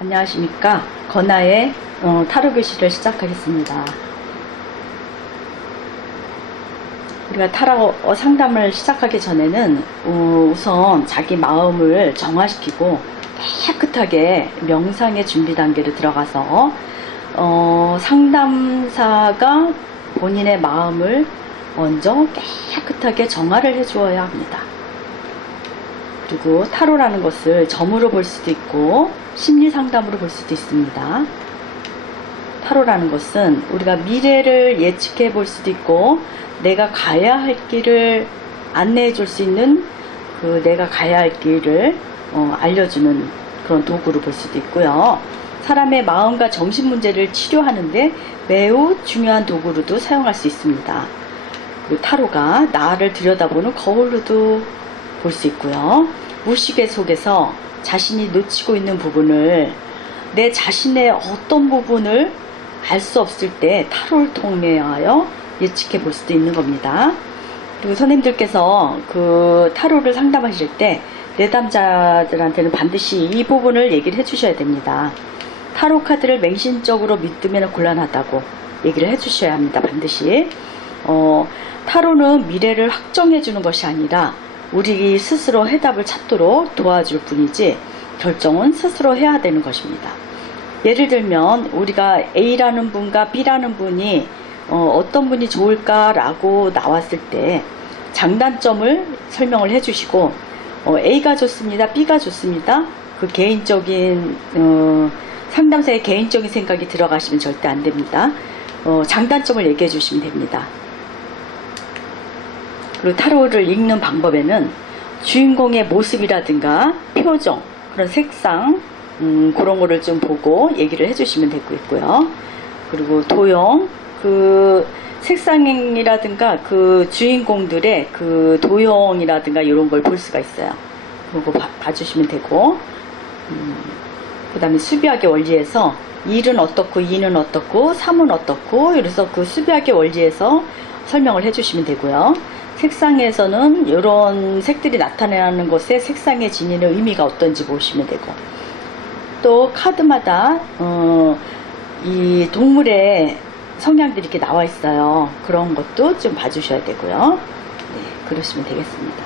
안녕하십니까. 건아의 타로 교실을 시작하겠습니다. 우리가 타로 상담을 시작하기 전에는 우선 자기 마음을 정화시키고 깨끗하게 명상의 준비 단계로 들어가서 상담사가 본인의 마음을 먼저 깨끗하게 정화를 해주어야 합니다. 그리고 타로라는 것을 점으로 볼 수도 있고 심리 상담으로 볼 수도 있습니다. 타로라는 것은 우리가 미래를 예측해 볼 수도 있고 내가 가야 할 길을 안내해 줄 수 있는 내가 가야 할 길을 알려주는 그런 도구로 볼 수도 있고요. 사람의 마음과 정신 문제를 치료하는데 매우 중요한 도구로도 사용할 수 있습니다. 그리고 타로가 나를 들여다보는 거울로도 볼 수 있고요. 무의식 속에서 자신이 놓치고 있는 부분을 내 자신의 어떤 부분을 알 수 없을 때 타로를 통하여 예측해 볼 수도 있는 겁니다. 그리고 선생님들께서 타로를 상담하실 때 내담자들한테는 반드시 이 부분을 얘기를 해 주셔야 됩니다. 타로 카드를 맹신적으로 믿으면 곤란하다고 얘기를 해 주셔야 합니다. 반드시. 타로는 미래를 확정해 주는 것이 아니라 우리 스스로 해답을 찾도록 도와줄 뿐이지 결정은 스스로 해야 되는 것입니다. 예를 들면 우리가 A라는 분과 B라는 분이 어떤 분이 좋을까라고 나왔을 때 장단점을 설명을 해주시고 A가 좋습니다, B가 좋습니다. 그 개인적인 상담사의 개인적인 생각이 들어가시면 절대 안 됩니다. 장단점을 얘기해 주시면 됩니다. 그리고 타로를 읽는 방법에는 주인공의 모습이라든가 표정, 그런 색상 그런 거를 좀 보고 얘기를 해주시면 되고요. 그리고 도형, 색상이라든가 주인공들의 도형이라든가 이런 걸 볼 수가 있어요. 그거 봐주시면 되고, 그 다음에 수비학의 원리에서 1은 어떻고 2는 어떻고 3은 어떻고 그래서 수비학의 원리에서 설명을 해주시면 되고요. 색상에서는 이런 색들이 나타나는 것에 색상에 지니는 의미가 어떤지 보시면 되고, 또 카드마다 이 동물의 성향들이 이렇게 나와 있어요. 그런 것도 좀 봐주셔야 되고요. 네, 그러시면 되겠습니다.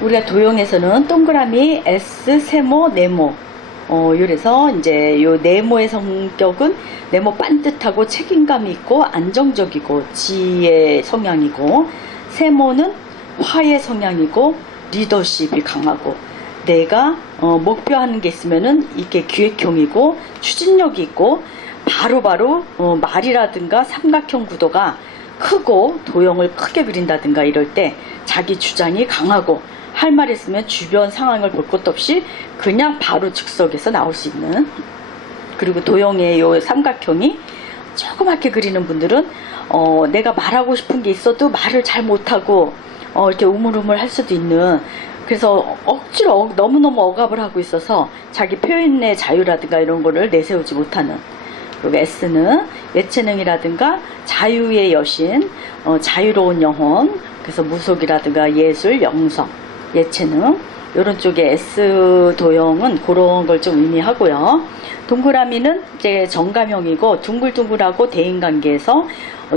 우리가 도형에서는 동그라미, S, 세모, 네모 이래서 이제 요 네모의 성격은 네모 반듯하고 책임감이 있고 안정적이고 지혜의 성향이고, 세모는 화의 성향이고 리더십이 강하고, 내가 목표하는 게 있으면은 이게 기획형이고 추진력이 있고 바로바로 말이라든가 삼각형 구도가 크고 도형을 크게 그린다든가 이럴 때 자기 주장이 강하고 할 말 있으면 주변 상황을 볼 것도 없이 그냥 바로 즉석에서 나올 수 있는, 그리고 도형의 요 삼각형이 조그맣게 그리는 분들은 내가 말하고 싶은 게 있어도 말을 잘 못하고 이렇게 우물우물 할 수도 있는, 그래서 억지로 너무너무 억압을 하고 있어서 자기 표현의 자유라든가 이런 거를 내세우지 못하는. 그리고 S는 예체능이라든가 자유의 여신, 자유로운 영혼, 그래서 무속이라든가 예술, 영성, 예체능 이런 쪽에 S 도형은 그런 걸 좀 의미하고요. 동그라미는 이제 정감형이고 둥글둥글하고 대인관계에서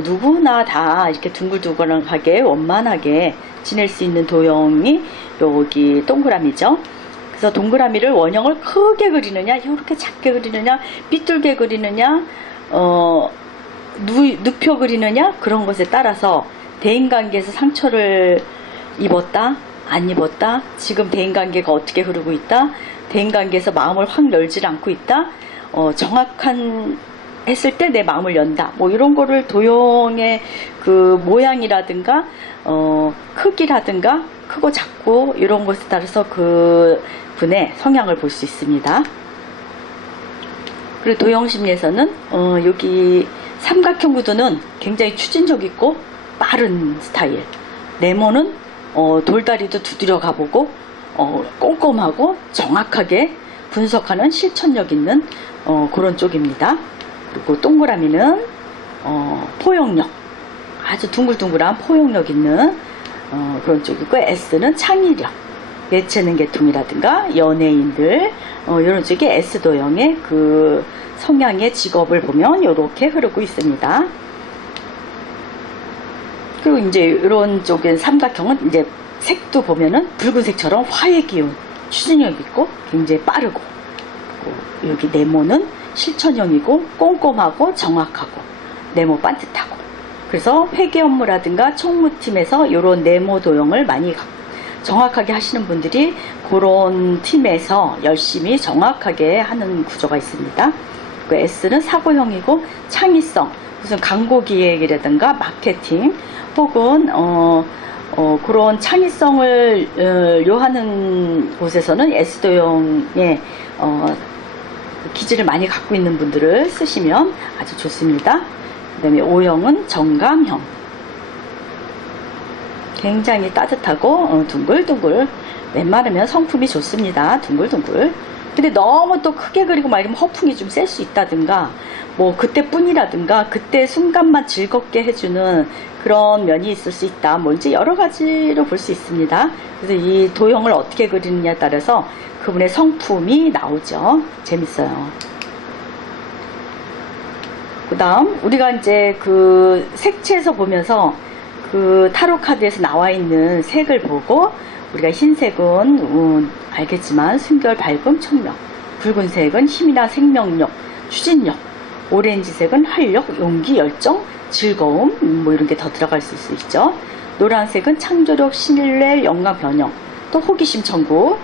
누구나 다 이렇게 둥글둥글하게 원만하게 지낼 수 있는 도형이 여기 동그라미죠. 그래서 동그라미를 원형을 크게 그리느냐, 이렇게 작게 그리느냐, 삐뚤게 그리느냐, 눕혀 그리느냐, 그런 것에 따라서 대인관계에서 상처를 입었다, 안 입었다, 지금 대인관계가 어떻게 흐르고 있다, 대인관계에서 마음을 확 열지 않고 있다, 정확한 했을 때 내 마음을 연다, 뭐 이런 거를 도형의 모양이라든가 크기라든가 크고 작고 이런 것에 따라서 분의 성향을 볼 수 있습니다. 그리고 도형심리에서는 여기 삼각형 구도는 굉장히 추진력 있고 빠른 스타일, 네모는 돌다리도 두드려 가보고 꼼꼼하고 정확하게 분석하는 실천력 있는 그런 쪽입니다. 그리고 동그라미는 포용력, 아주 둥글둥글한 포용력 있는 그런 쪽이고, S는 창의력, 예체능 계통이라든가 연예인들 이런 쪽에 S도형의 그 성향의 직업을 보면 이렇게 흐르고 있습니다. 그리고 이제 이런 쪽엔 삼각형은 이제 색도 보면은 붉은색처럼 화의 기운, 추진력 있고 굉장히 빠르고, 그리고 여기 네모는 실천형이고 꼼꼼하고 정확하고 네모 반듯하고, 그래서 회계 업무라든가 총무팀에서 이런 네모 도형을 많이 정확하게 하시는 분들이 그런 팀에서 열심히 정확하게 하는 구조가 있습니다. 그 S는 사고형이고 창의성, 무슨 광고 기획이라든가 마케팅 혹은 그런 창의성을 요하는 곳에서는 S도형의 기질을 많이 갖고 있는 분들을 쓰시면 아주 좋습니다. 그 다음에 O형은 정감형, 굉장히 따뜻하고 둥글둥글, 웬만하면 성품이 좋습니다. 둥글둥글. 근데 너무 또 크게 그리고 말이면 허풍이 좀 셀 수 있다든가, 뭐 그때뿐이라든가 그때 순간만 즐겁게 해주는 그런 면이 있을 수 있다. 뭐 이제 여러 가지로 볼 수 있습니다. 그래서 이 도형을 어떻게 그리느냐에 따라서 그분의 성품이 나오죠. 재밌어요. 그 다음 우리가 이제 그 색채에서 보면서 그 타로 카드에서 나와 있는 색을 보고, 우리가 흰색은 알겠지만 순결, 밝음, 청력, 붉은색은 힘이나 생명력, 추진력, 오렌지색은 활력, 용기, 열정, 즐거움, 뭐 이런 게 더 들어갈 수 있죠. 노란색은 창조력, 신뢰, 영감, 변형, 또 호기심, 천국.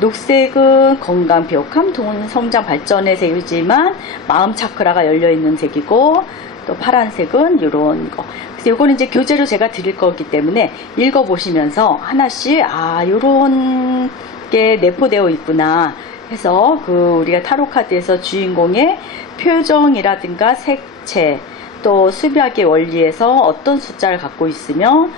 녹색은 건강, 비옥함, 돈, 성장, 발전의 색이지만 마음 차크라가 열려있는 색이고, 또 파란색은 이런 거. 그래서 요거는 이제 교재로 제가 드릴 거기 때문에 읽어보시면서 하나씩 요런 게 내포되어 있구나 해서, 그 우리가 타로 카드에서 주인공의 표정이라든가 색채, 또 수비학의 원리에서 어떤 숫자를 갖고 있으며,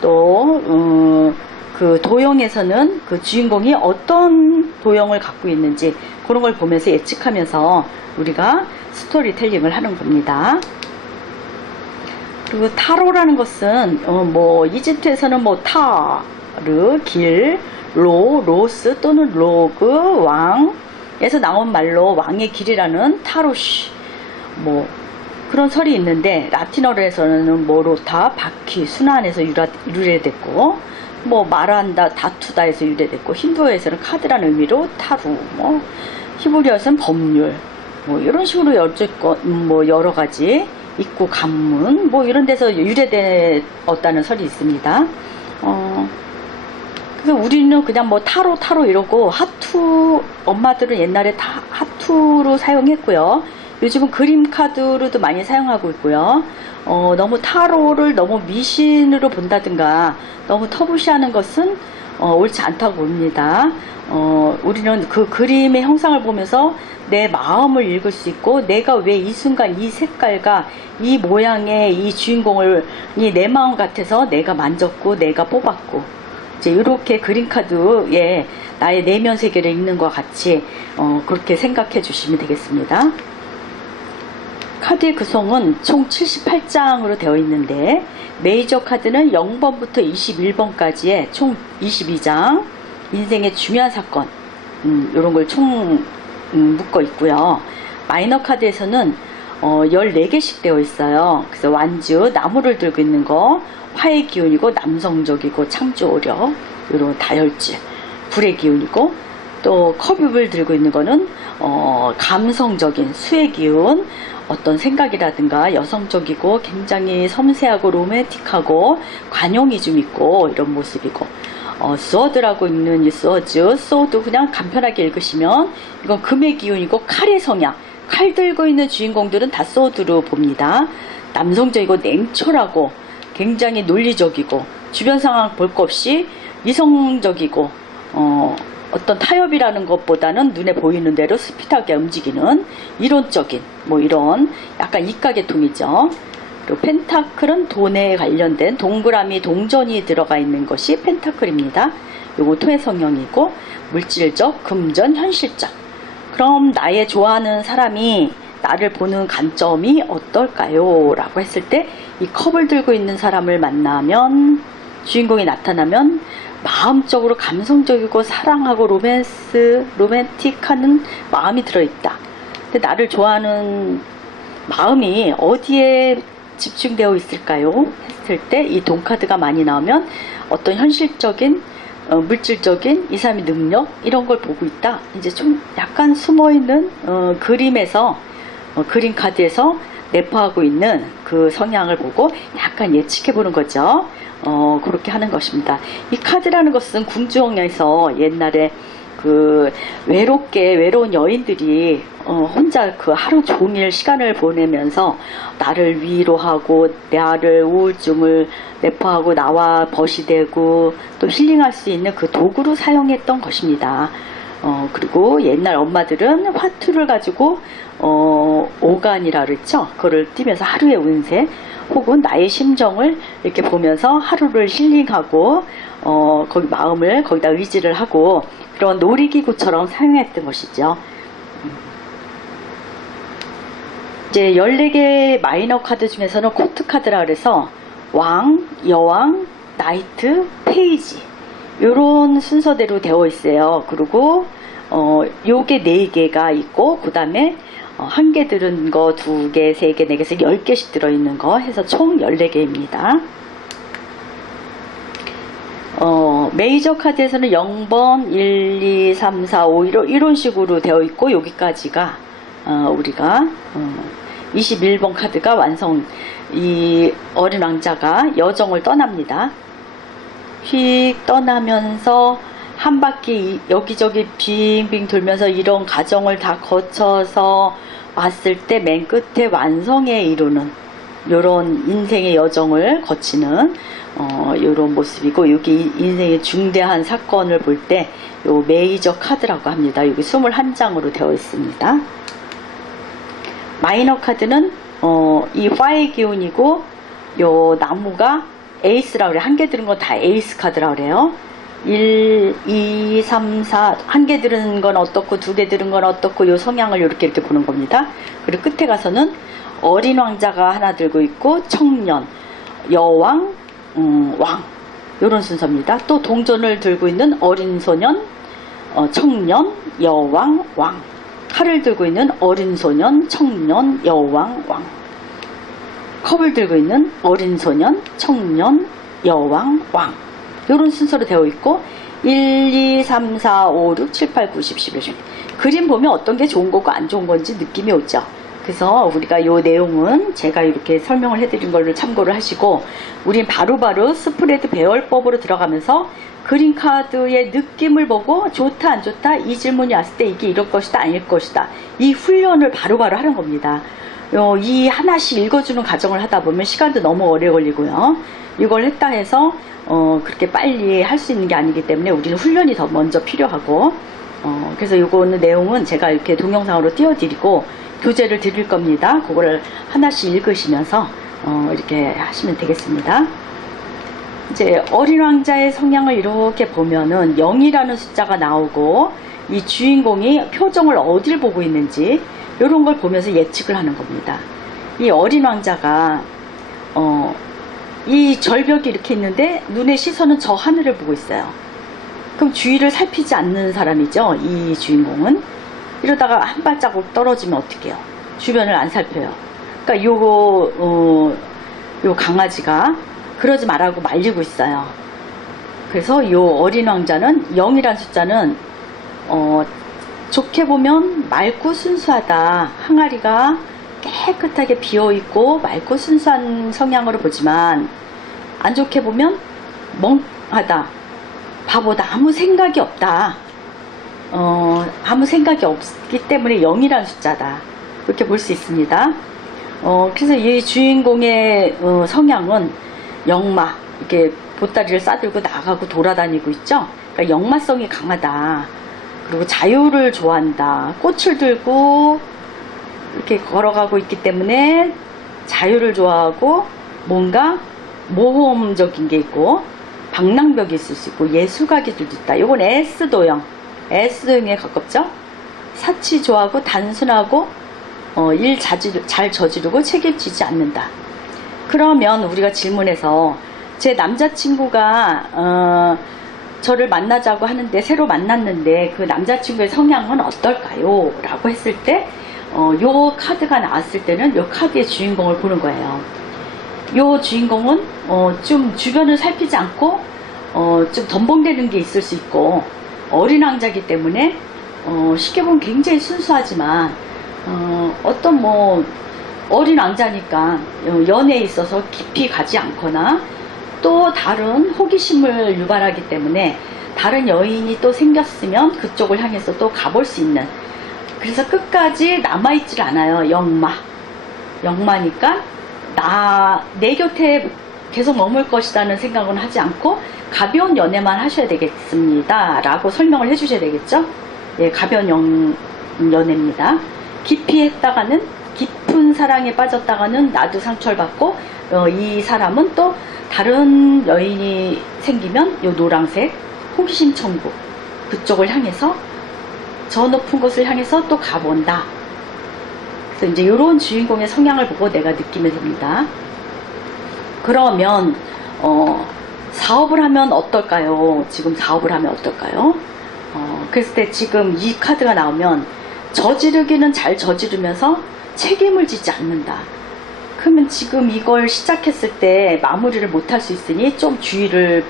또 그 도형에서는 그 주인공이 어떤 도형을 갖고 있는지 그런 걸 보면서 예측하면서 우리가 스토리텔링을 하는 겁니다. 그리고 타로라는 것은 뭐 이집트에서는 뭐 타르, 길, 로스 또는 로그, 왕에서 나온 말로 왕의 길이라는 타로시 뭐 그런 설이 있는데, 라틴어에서는 뭐 로타, 바퀴, 순환에서 유래됐고, 뭐 말한다, 다투다 에서 유래됐고, 힌두어에서는 카드라는 의미로 타루, 뭐 히브리어에서는 법률, 뭐 이런 식으로 뭐 여러 가지 있고, 간문 뭐 이런 데서 유래되었다는 설이 있습니다. 그래서 우리는 그냥 뭐 타로 이러고, 하투, 엄마들은 옛날에 다 하투로 사용했고요. 요즘은 그림 카드로도 많이 사용하고 있고요. 너무 타로를 너무 미신으로 본다든가 너무 터부시하는 것은 옳지 않다고 봅니다. 우리는 그 그림의 형상을 보면서 내 마음을 읽을 수 있고, 내가 왜 이 순간 이 색깔과 이 모양의 이 주인공을 내 마음 같아서 내가 만졌고 내가 뽑았고, 이제 이렇게 그림 카드에 나의 내면 세계를 읽는 것과 같이 그렇게 생각해 주시면 되겠습니다. 카드의 구성은 총 78장으로 되어 있는데, 메이저 카드는 0번부터 21번까지의 총 22장, 인생의 중요한 사건 이런 걸 총 묶어 있고요. 마이너 카드에서는 14개씩 되어 있어요. 그래서 완주, 나무를 들고 있는 거, 화의 기운이고 남성적이고 창조력, 이런 다혈질, 불의 기운이고, 또 컵을 들고 있는 거는 감성적인 수의 기운, 어떤 생각이라든가 여성적이고 굉장히 섬세하고 로맨틱하고 관용이 좀 있고 이런 모습이고, 스워드라고 있는 이 소드 그냥 간편하게 읽으시면 이건 금의 기운이고, 칼의 성향, 칼 들고 있는 주인공들은 다 소드로 봅니다. 남성적이고 냉철하고 굉장히 논리적이고, 주변 상황 볼 것 없이 이성적이고, 어떤 타협이라는 것보다는 눈에 보이는 대로 스피드하게 움직이는 이론적인 뭐 이런 약간 이가계통이죠. 그리고 펜타클은 돈에 관련된 동그라미 동전이 들어가 있는 것이 펜타클입니다. 요거 토의 성형이고, 물질적, 금전, 현실적. 그럼 나의 좋아하는 사람이 나를 보는 관점이 어떨까요? 라고 했을 때, 이 컵을 들고 있는 사람을 만나면, 주인공이 나타나면 마음적으로 감성적이고 사랑하고 로맨틱하는 마음이 들어있다. 근데 나를 좋아하는 마음이 어디에 집중되어 있을까요? 했을 때 이 돈 카드가 많이 나오면 어떤 현실적인 물질적인 이 사람의 능력 이런 걸 보고 있다. 이제 좀 약간 숨어있는 그림에서 그림 카드에서 내포하고 있는 그 성향을 보고 약간 예측해 보는 거죠. 그렇게 하는 것입니다. 이 카드라는 것은 궁중에서 옛날에 그 외로운 여인들이 혼자 그 하루 종일 시간을 보내면서 나를 위로하고 나를 우울증을 내포하고 나와 벗이 되고 또 힐링할 수 있는 그 도구로 사용했던 것입니다. 그리고 옛날 엄마들은 화투를 가지고 오간이라 그랬죠. 그거를 띄면서 하루의 운세 혹은 나의 심정을 이렇게 보면서 하루를 힐링하고 거기 마음을 거기다 의지를 하고 그런 놀이기구처럼 사용했던 것이죠. 이제 14개 마이너 카드 중에서는 코트 카드라 그래서 왕, 여왕, 나이트, 페이지 이런 순서대로 되어 있어요. 그리고 요게 4개가 있고 그 다음에 한 개 들은 거 2개, 3개, 4개에서 10개씩 들어있는 거 해서 총 14개입니다. 메이저 카드에서는 0번, 1, 2, 3, 4, 5 이런 식으로 되어 있고 여기까지가 우리가 21번 카드가 이 어린 왕자가 여정을 떠납니다. 휙 떠나면서 한 바퀴 여기저기 빙빙 돌면서 이런 과정을 다 거쳐서 왔을 때 맨 끝에 완성에 이루는 요런 인생의 여정을 거치는 요런 모습이고 여기 인생의 중대한 사건을 볼 때 요 메이저 카드라고 합니다. 여기 21장으로 되어 있습니다. 마이너 카드는 이 화의 기운이고 요 나무가 에이스라고 그래요. 한 개 들은 건 다 에이스 카드라고 그래요. 1, 2, 3, 4 한 개 들은 건 어떻고 2개 들은 건 어떻고 요 성향을 이렇게 보는 겁니다. 그리고 끝에 가서는 어린 왕자가 하나 들고 있고 청년, 여왕, 왕 요런 순서입니다. 또 동전을 들고 있는 어린 소년, 청년, 여왕, 왕 칼을 들고 있는 어린 소년, 청년, 여왕, 왕 컵을 들고 있는 어린 소년, 청년, 여왕, 왕 이런 순서로 되어 있고 1, 2, 3, 4, 5, 6, 7, 8, 9, 10, 11 그림 보면 어떤 게 좋은 거고 안 좋은 건지 느낌이 오죠. 그래서 우리가 이 내용은 제가 이렇게 설명을 해드린 걸로 참고를 하시고 우린 바로바로 스프레드 배열법으로 들어가면서 그림 카드의 느낌을 보고 좋다 안 좋다 이 질문이 왔을 때 이게 이럴 것이다 아닐 것이다 이 훈련을 바로바로 하는 겁니다. 이 하나씩 읽어주는 과정을 하다 보면 시간도 너무 오래 걸리고요. 이걸 했다 해서 그렇게 빨리 할 수 있는 게 아니기 때문에 우리는 훈련이 더 먼저 필요하고 그래서 이거는 내용은 제가 이렇게 동영상으로 띄워드리고 교재를 드릴 겁니다. 그거를 하나씩 읽으시면서 이렇게 하시면 되겠습니다. 이제 어린 왕자의 성향을 이렇게 보면은 0이라는 숫자가 나오고 이 주인공이 표정을 어딜 보고 있는지 이런 걸 보면서 예측을 하는 겁니다. 이 어린 왕자가 이 절벽이 이렇게 있는데 눈의 시선은 저 하늘을 보고 있어요. 그럼 주위를 살피지 않는 사람이죠. 이 주인공은 이러다가 한 발자국 떨어지면 어떡해요? 주변을 안 살펴요. 그러니까 요 강아지가 그러지 말라고 말리고 있어요. 그래서 요 어린 왕자는 0이란 숫자는 좋게 보면 맑고 순수하다. 항아리가 깨끗하게 비어있고 맑고 순수한 성향으로 보지만 안 좋게 보면 멍하다. 바보다. 아무 생각이 없다. 아무 생각이 없기 때문에 0이란 숫자다. 이렇게 볼 수 있습니다. 그래서 이 주인공의 성향은 역마 이렇게 보따리를 싸들고 나가고 돌아다니고 있죠. 그러니까 역마성이 강하다. 그리고 자유를 좋아한다. 꽃을 들고 이렇게 걸어가고 있기 때문에 자유를 좋아하고 뭔가 모험적인 게 있고 방랑벽이 있을 수 있고 예술가기들도 있다. 이건 S도형에 가깝죠. 사치 좋아하고 단순하고 일 잘 저지르고 책임지지 않는다. 그러면 우리가 질문해서 제 남자친구가 저를 만나자고 하는데 새로 만났는데 그 남자친구의 성향은 어떨까요? 라고 했을 때 요 카드가 나왔을 때는 요 카드의 주인공을 보는 거예요. 요 주인공은 좀 주변을 살피지 않고 좀 덤벙대는 게 있을 수 있고 어린 왕자이기 때문에 쉽게 보면 굉장히 순수하지만 어떤 뭐 어린 왕자니까 연애에 있어서 깊이 가지 않거나 또 다른 호기심을 유발하기 때문에 다른 여인이 또 생겼으면 그쪽을 향해서 또 가볼 수 있는, 그래서 끝까지 남아있질 않아요. 영마니까 내 곁에 계속 머물 것이라는 생각은 하지 않고 가벼운 연애만 하셔야 되겠습니다 라고 설명을 해 주셔야 되겠죠. 예, 가벼운 연애입니다. 깊이 했다가는, 깊은 사랑에 빠졌다가는 나도 상처를 받고 이 사람은 또 다른 여인이 생기면 요 노란색 호기심 천국 그쪽을 향해서, 저 높은 곳을 향해서 또 가본다. 그래서 이제 이런 주인공의 성향을 보고 내가 느끼면 됩니다. 그러면 사업을 하면 어떨까요? 지금 사업을 하면 어떨까요? 그랬을 때 지금 이 카드가 나오면 저지르기는 잘 저지르면서 책임을 지지 않는다. 그러면 지금 이걸 시작했을 때 마무리를 못할 수 있으니 좀 주변을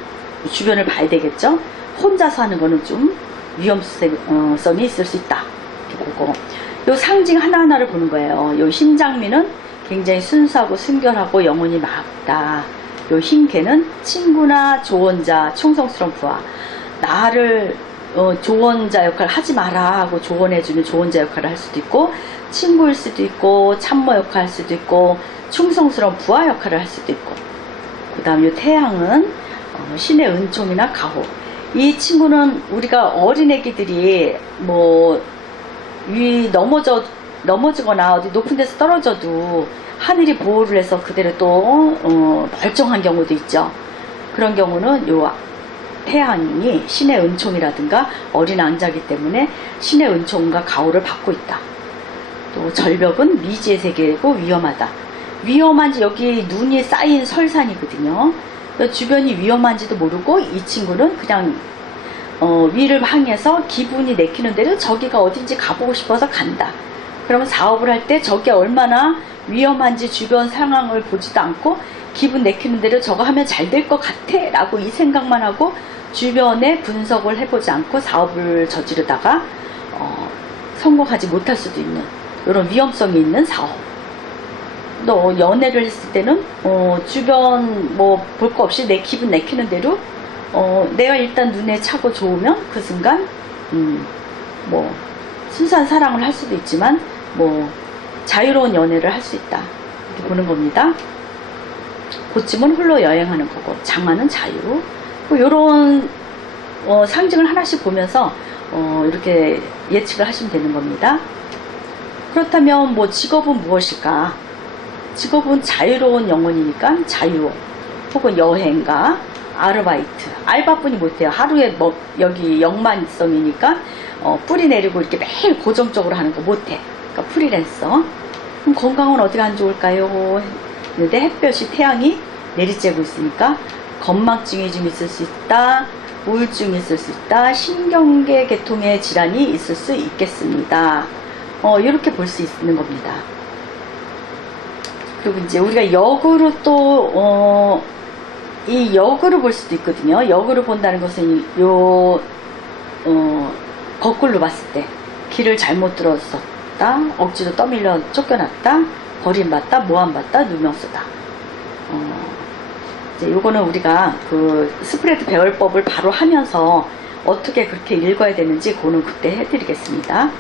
봐야 되겠죠. 혼자서 하는 거는 좀 위험성이 있을 수 있다. 이렇게 보고 요 상징 하나하나를 보는 거예요. 요 흰 장미는 굉장히 순수하고 순결하고 영혼이 맑다. 요 흰 개는 친구나 조언자, 충성스러운 부하, 나를 조언자 역할을 하지 마라 하고 조언해주는 조언자 역할을 할 수도 있고, 친구일 수도 있고, 참모 역할을 할 수도 있고, 충성스러운 부하 역할을 할 수도 있고, 그 다음 요 태양은 신의 은총이나 가호. 이 친구는 우리가 어린애기들이 뭐 넘어지거나 어디 높은 데서 떨어져도 하늘이 보호를 해서 그대로 또 멀쩡한 경우도 있죠. 그런 경우는 요 태양이 신의 은총이라든가 어린 왕자이기 때문에 신의 은총과 가호를 받고 있다. 또 절벽은 미지의 세계이고 위험하다. 위험한지, 여기 눈이 쌓인 설산이거든요. 주변이 위험한지도 모르고 이 친구는 그냥 위를 향해서 기분이 내키는 대로 저기가 어딘지 가보고 싶어서 간다. 그러면 사업을 할 때 저게 얼마나 위험한지 주변 상황을 보지도 않고 기분 내키는 대로 저거 하면 잘 될 것 같아 라고 이 생각만 하고 주변에 분석을 해보지 않고 사업을 저지르다가 성공하지 못할 수도 있는 이런 위험성이 있는 사업. 또 연애를 했을 때는 주변 뭐 볼 거 없이 내 기분 내키는 대로 내가 일단 눈에 차고 좋으면 그 순간 뭐 순수한 사랑을 할 수도 있지만 뭐 자유로운 연애를 할 수 있다 이렇게 보는 겁니다. 고침은 홀로 여행하는 거고 장마는 자유. 이런 상징을 하나씩 보면서 이렇게 예측을 하시면 되는 겁니다. 그렇다면 뭐 직업은 무엇일까? 직업은 자유로운 영혼이니까 자유, 혹은 여행가, 아르바이트, 알바뿐이 못해요. 하루에 뭐 여기 영만성이니까 뿌리 내리고 이렇게 매일 고정적으로 하는 거 못해. 그러니까 프리랜서. 그럼 건강은 어디가 안 좋을까요? 근데 햇볕이 태양이 내리쬐고 있으니까 건망증이 좀 있을 수 있다, 우울증이 있을 수 있다, 신경계 계통의 질환이 있을 수 있겠습니다. 이렇게 볼 수 있는 겁니다. 그리고 이제 우리가 역으로 또 이 역으로 볼 수도 있거든요. 역으로 본다는 것은 거꾸로 봤을 때 길을 잘못 들었었다, 억지로 떠밀려 쫓겨났다, 버림받다, 모함받다, 누명쓰다. 이제 요거는 우리가 그 스프레드 배열법을 바로 하면서 어떻게 그렇게 읽어야 되는지 그거는 그때 해드리겠습니다.